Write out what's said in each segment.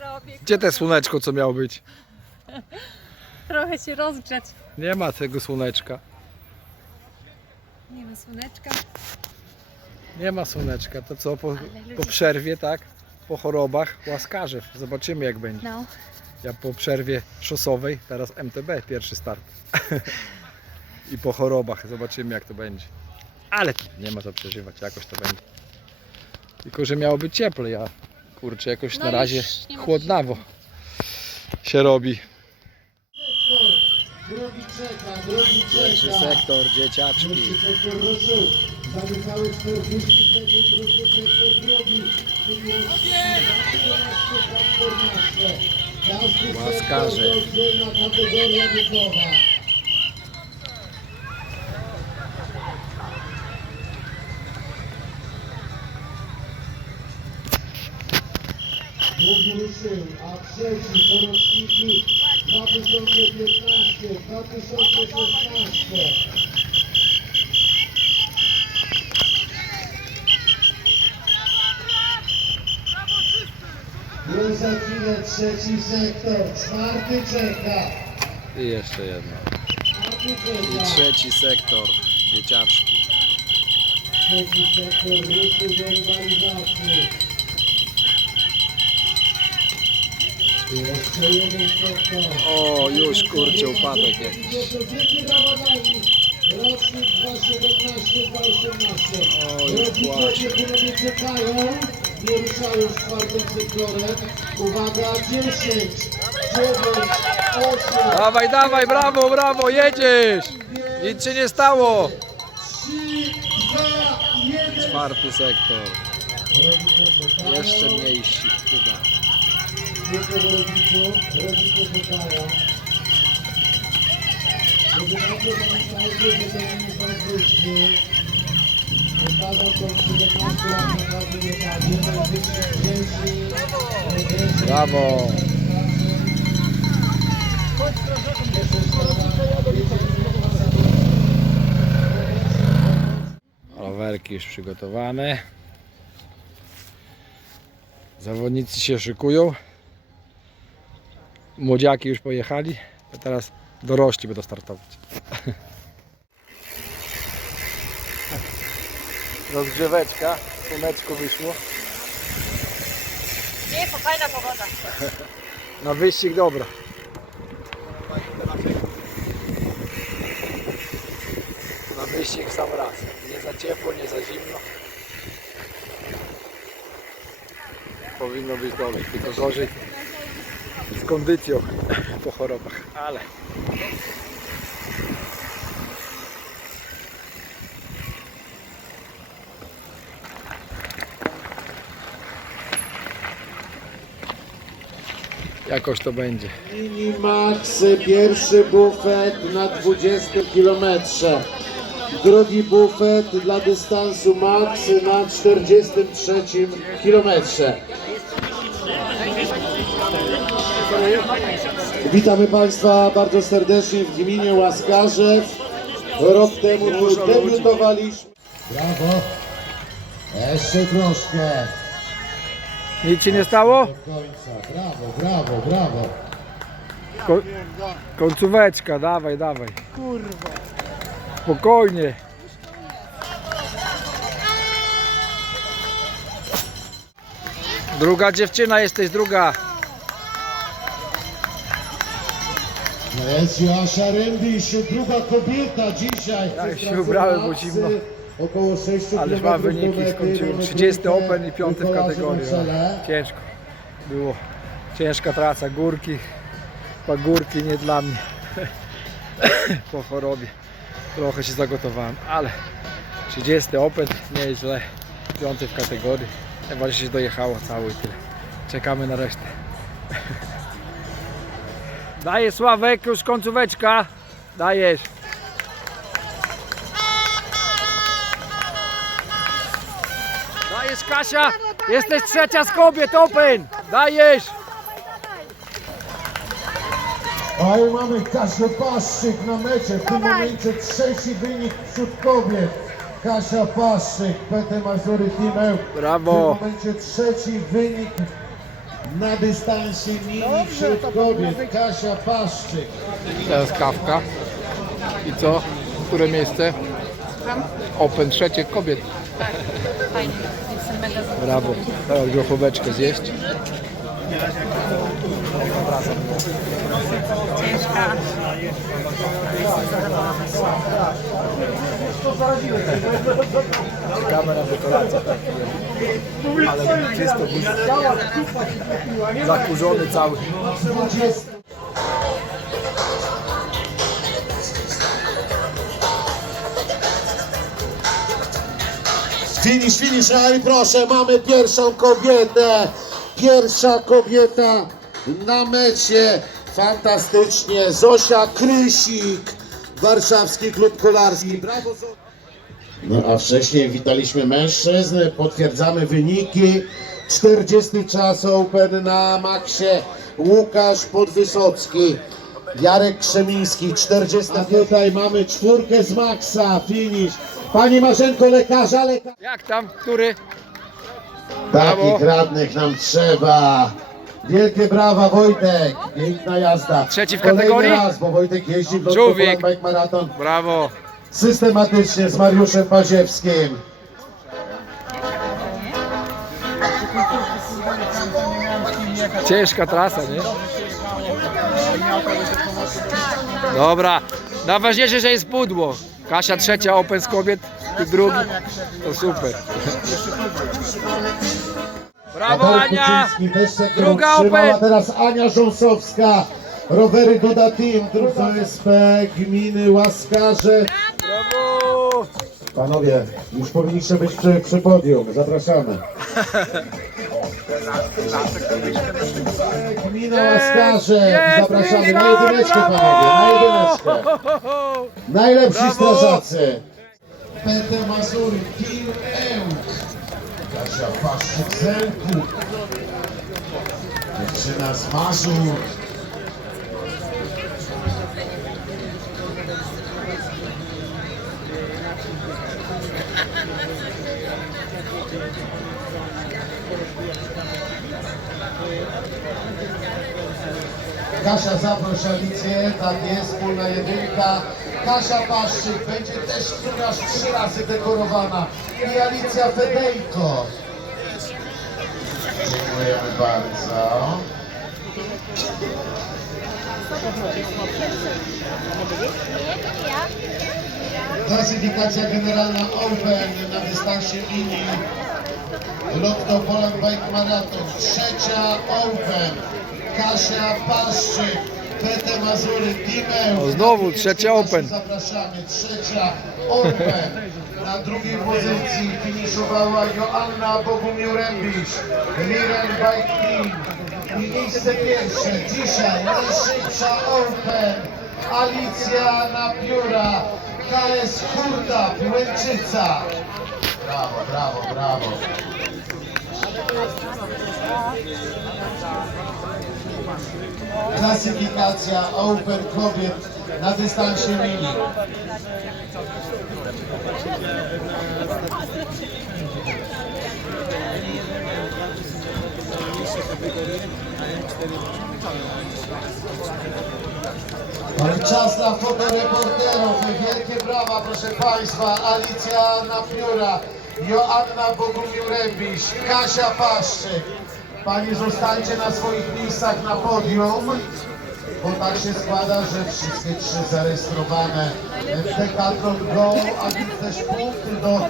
Robię. Gdzie te słoneczko, co miało być? Trochę się rozgrzać. Nie ma tego słoneczka. Nie ma słoneczka. Nie ma słoneczka. To co, po, ludzie- po przerwie, tak? Po chorobach łaskarzew. Zobaczymy jak będzie. No. Ja po przerwie szosowej, teraz MTB, pierwszy start. I po chorobach, zobaczymy jak to będzie. Ale nie ma co przeżywać, jakoś to będzie. Tylko, że miało być cieplej, a kurczę, jakoś No na już razie nie ma chłodnawo się robi. Drugi czeka, drugi Pierwszy czeka. sektor, dzieciaczki. Pierwszy sektor ruszył. Zamykały 40 sekund, drugi sektor drugi. Czyli jest 14, Każdy Łaskarze. sektor to oddzielna kategoria wiekowa. A trzeci to roczniki 2015, 2016. Jest za chwilę trzeci sektor, czwarty czeka. I jeszcze jedno. I trzeci sektor, dzieciaczki. Trzeci sektor do rywalizacji. O, już kurczę, upadek jakiś. Dzieci Ramadani. Rocznik 2017-2018. O, już Rodzice czekają. Nie ruszają z czwartym sektorem. Uwaga, 10, 9, 8, Dawaj, dawaj, brawo, brawo, jedziesz! Nic się nie stało! 3, 2, 1. Czwarty sektor. Jeszcze mniejsi chyba. Do rodziców, rodzice czekają. Żeby dobrze pamiętajcie, że to nie jest najwyższy. Ustawa to 17 lat na każdym etapie. Najwyższy najwyższy- Brawo! Rowerki już przygotowane. Zawodnicy się szykują. Młodziaki już pojechali. A teraz dorośli będą startować. Rozgrzeweczka. Słoneczko wyszło. Nie, to fajna pogoda. Na wyścig dobra. Na wyścig sam raz. Nie za ciepło, nie za zimno. Powinno być dobrze, tylko gorzej z kondycją po chorobach. Ale jakoś to będzie. Minimax, pierwszy bufet na 20 kilometrze. Drugi bufet dla dystansu max na 43 kilometrze. Witamy Państwa bardzo serdecznie w gminie Łaskarzew. Rok temu tu debiutowaliśmy. Brawo. Jeszcze troszkę. Nic się nie stało? Do końca. Brawo, brawo, brawo. Ko końcóweczka, dawaj, dawaj. Kurwa. Spokojnie. Druga dziewczyna jesteś, druga. Jest Joasza Rendyś, druga kobieta dzisiaj. Ja się ubrałem, bo zimno. Około 6 Ależ ma wyniki, skończyłem 30 Open i 5 w kategorii. no. Ciężko było. Ciężka praca, górki, pagórki nie dla mnie. Po chorobie trochę się zagotowałem, ale 30 Open, nieźle. 5 w kategorii. Najważniejsze się dojechało cały i tyle. Czekamy na resztę. Daję Sławek, już końcóweczka. Dajesz. Dajesz Kasia, jesteś trzecia z kobiet, open! Dajesz! A i mamy Kasię Paszczyk na mecie. W tym momencie trzeci wynik wśród kobiet. Kasia Paszczyk, PT Mazury Team. W Brawo! tym momencie trzeci wynik Na dystansie mini wśród kobiet Kasia Paszczyk. Teraz kawka. I co? Które miejsce? Open trzecie kobiet. Fajnie. Jestem mega zadowolona. Brawo. Teraz grochóweczkę zjeść. Ciężka. Jestem zadowolona. Ale czysto zakurzony cały. 20. Finish, finish, no i proszę, mamy pierwszą kobietę. Pierwsza kobieta na mecie. Fantastycznie. Zosia Krysik, Warszawski Klub Kolarski. Brawo, Zo- No a wcześniej witaliśmy mężczyzn, potwierdzamy wyniki. 40 czas Open na maksie. Łukasz Podwysocki, Jarek Krzemiński, 40. A tutaj mamy czwórkę z maksa, finish. Pani Marzenko, lekarza, lekarza. Jak tam? Który? Takich radnych nam trzeba. Wielkie brawa Wojtek, piękna jazda. Trzeci w Kolejny kategorii? raz, bo Wojtek jeździ w Bike Marathon Brawo. Systematycznie z Mariuszem Paziewskim. Ciężka trasa, nie? Dobra. Najważniejsze, że jest pudło. Kasia trzecia Open z kobiet, ty drugi. To super. Brawo Ania! Druga. Open! Teraz Ania Rząsowska. Rowery Duda Team, Druk OSP, Gminy Łaskarze. Panowie, już powinniście być przy, przy podium. Zapraszamy. Gmina Łaskarze. Jest Zapraszamy na jedyneczkę, panowie. Na jedyneczkę. Najlepsi strażacy. Pete Mazury, Team Ełk. Kasia Paszczyk z Elku. Dziewczyna z Mazur. Kasia zaproś Alicję, tak jest, wspólna jedynka. Kasia Paszczyk będzie też aż trzy razy dekorowana. I Alicja Fedejko. Dziękujemy bardzo. Klasyfikacja generalna Open na dystansie mini. Lotto Poland Bike Marathon. Trzecia Open. Kasia Paszczyk. Pete Mazury, Dimeu. O, znowu trzecia Open. Zapraszamy. Trzecia Open. Na drugiej pozycji finiszowała Joanna Bogumił-Rębisz. Liren Team. I miejsce pierwsze dzisiaj najszybsza Open. Alicja Napióra. KS Hurta, Łęczyca. Brawo, brawo, brawo. Klasyfikacja Open kobiet na dystansie mini. Ale czas dla fotoreporterów. Wielkie brawa, proszę Państwa. Alicja Napióra, Joanna Bogumił-Rębisz, Kasia Paszczyk. Panie zostańcie na swoich miejscach na podium, bo tak się składa, że wszystkie trzy zarejestrowane w Decathlon Go, a więc też punkty do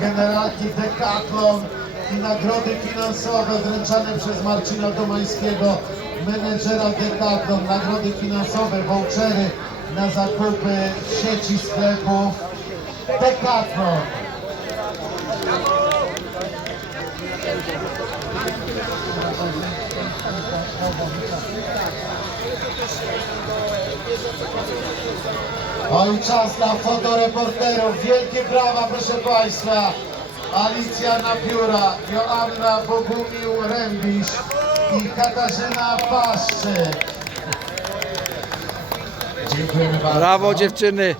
generalki Decathlon i nagrody finansowe wręczane przez Marcina Domańskiego, menedżera Decathlon, nagrody finansowe, vouchery na zakupy sieci sklepów Decathlon. Oj, czas dla fotoreporterów. Wielkie brawa, proszę Państwa. Alicja Napióra, Joanna Bogumił-Rębisz i Katarzyna Paszczyk. Dziękujemy bardzo. Brawo dziewczyny.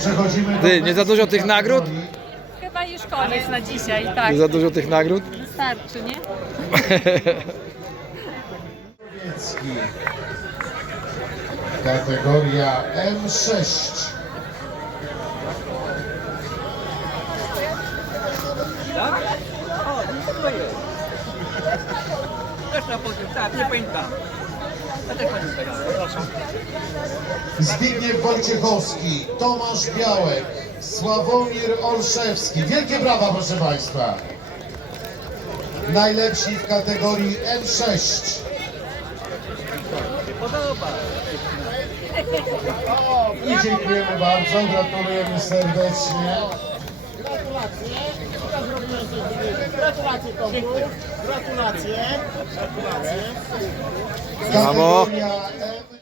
Przechodzimy do Ty, nie za dużo tych nagród? chyba już koniec na dzisiaj, tak. Za dużo tych nagród? Wystarczy, nie? Kategoria M6. Też na potem, tak, nie pamiętam. Ja też pamiętam. Zbigniew Wojciechowski, Tomasz Białek, Sławomir Olszewski. Wielkie brawa, proszę Państwa. Najlepsi w kategorii M6. I dziękujemy bardzo, gratulujemy serdecznie. Gratulacje Tomku. Gratulacje. Gratulacje. Kategoria M...